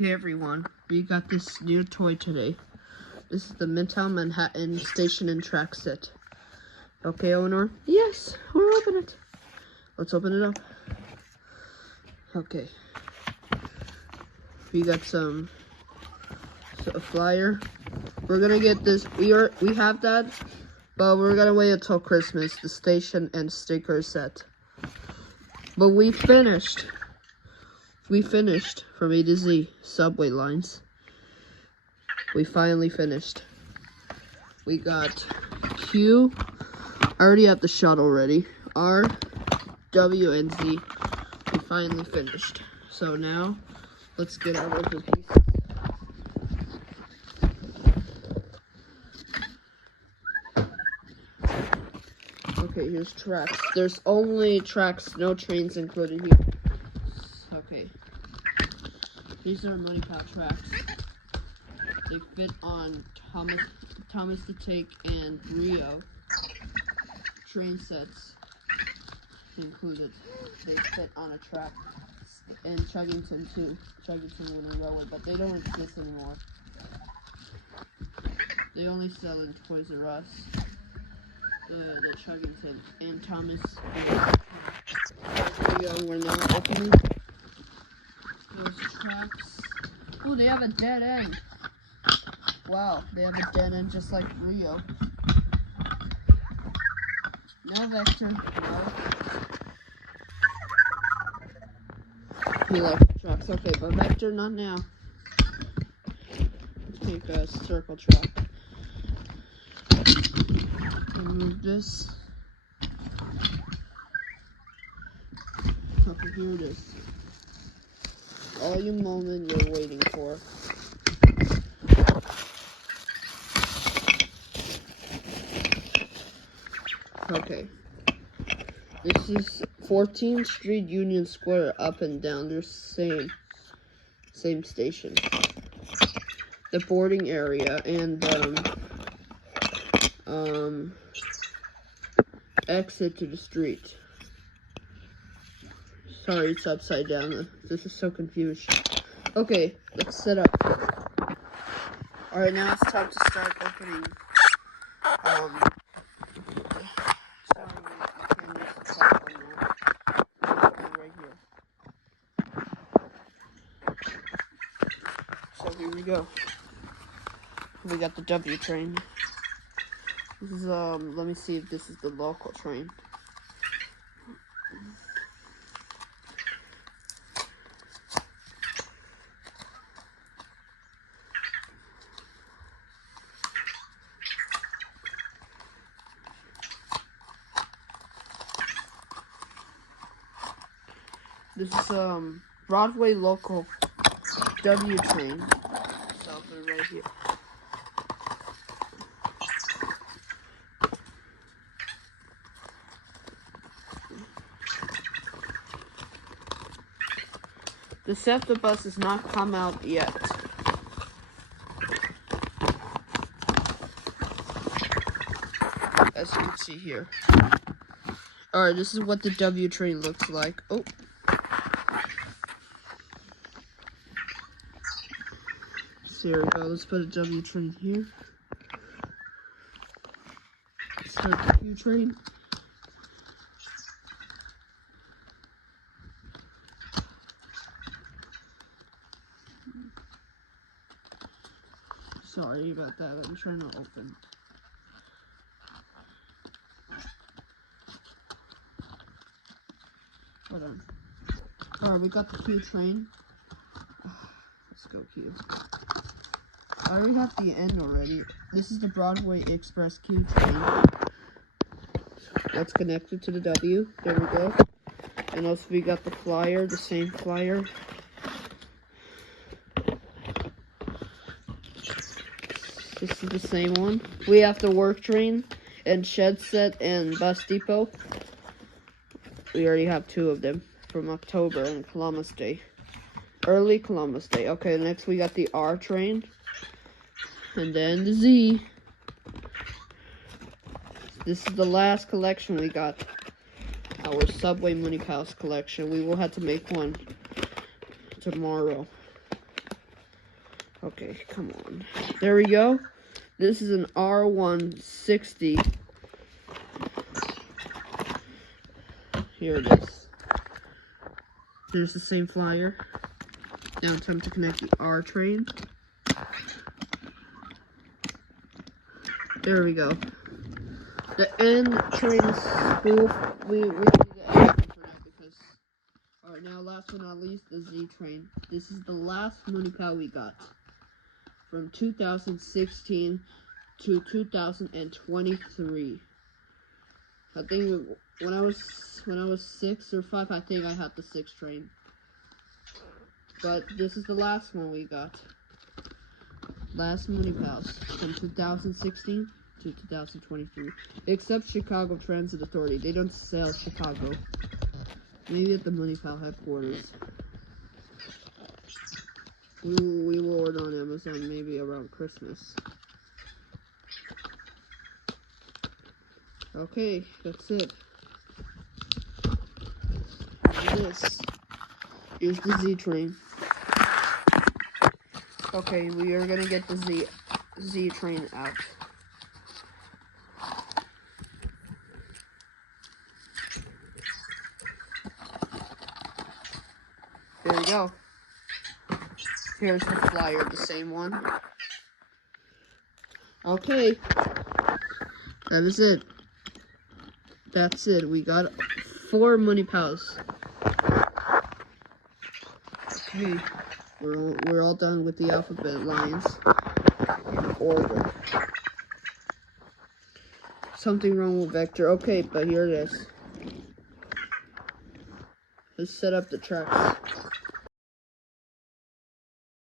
Okay, everyone, we got this new toy today. This is the Midtown Manhattan Station and Track set. Okay, Elinor? Yes, we'll open it. Let's open it up. Okay. We got a flyer. We're gonna get this. We have that, but we're gonna wait until Christmas. The station and sticker set. But we finished. We finished from A to Z subway lines. We finally finished. We got Q. I already have the shuttle ready. R, W, and Z. We finally finished. So now, let's get our other pieces. Okay, here's tracks. There's only tracks, no trains included here. Okay. These are Munipals tracks. They fit on Thomas the Tank and Rio train sets included. They fit on a track. And Chuggington too. Chuggington Winter Railway, but they don't exist anymore. They only sell in Toys R Us. The Chuggington and Thomas. We're now opening those tracks. Oh, they have a dead end. Wow, they have a dead end just like Rio. No Vector. No. We like the trucks. Okay, but Vector not now. Let's take a circle track. Remove this. Okay, here it is. All you moment you're waiting for. Okay. This is 14th Street Union Square up and down. They're same station. The boarding area and exit to the street. Sorry, it's upside down. This is so confused. Okay, let's set up. Alright, now it's time to start opening. Right here. So here we go. We got the W train. This is let me see if this is the local train. This is Broadway local W train. So I'll put it right here. The SEPTA bus has not come out yet. As you can see here. Alright, this is what the W train looks like. Oh. So there we go. Let's put a W train here. Start the Q train. Sorry about that. I'm trying to open. Hold on. Alright, we got the Q train. Let's go Q. I already have the end already. This is the Broadway Express Q train. That's connected to the W. There we go. And also we got the flyer, the same flyer. This is the same one. We have the work train and shed set and bus depot. We already have two of them from October and Columbus Day. Early Columbus Day. Okay, next we got the R train. And then the Z. This is the last collection we got. Our Subway Munipals collection. We will have to make one tomorrow. Okay, come on. There we go. This is an R160. Here it is. There's the same flyer. Now it's time to connect the R train. There we go. The N train spoof. We need the N train for now because. Alright, now last but not least, the Z train. This is the last Munipal we got. From 2016 to 2023. I think when I was 6 or 5, I think I had the 6 train. But this is the last one we got. Last Munipals from 2016 to 2023. Except Chicago Transit Authority. They don't sell Chicago. Maybe at the Munipal headquarters. We will order on Amazon maybe around Christmas. Okay, that's it. Here's the Z train. Okay, we are gonna get the Z train out. There we go. Here's the flyer, the same one. Okay. That is it. That's it. We got 4 Munipals. Okay. We're all done with the alphabet lines in order. Something wrong with vector. Okay, but here it is. Let's set up the tracks.